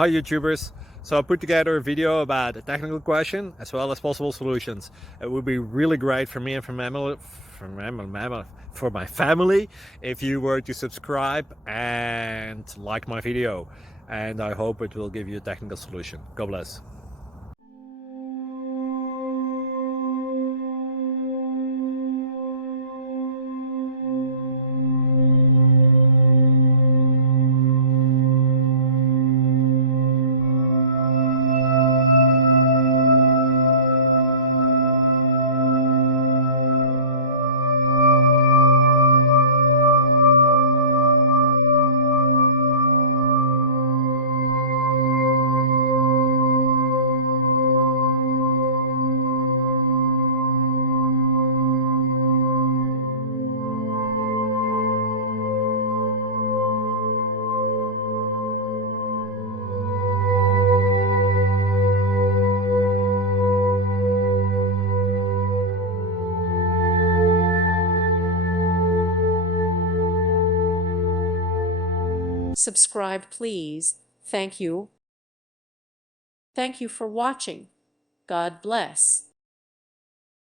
Hi YouTubers! So I put together a video about a technical question as well as possible solutions. It would be really great for me and for my family if you were to subscribe and like my video, and I hope it will give you a technical solution. God bless. Subscribe, please. Thank you. Thank you for watching. God bless.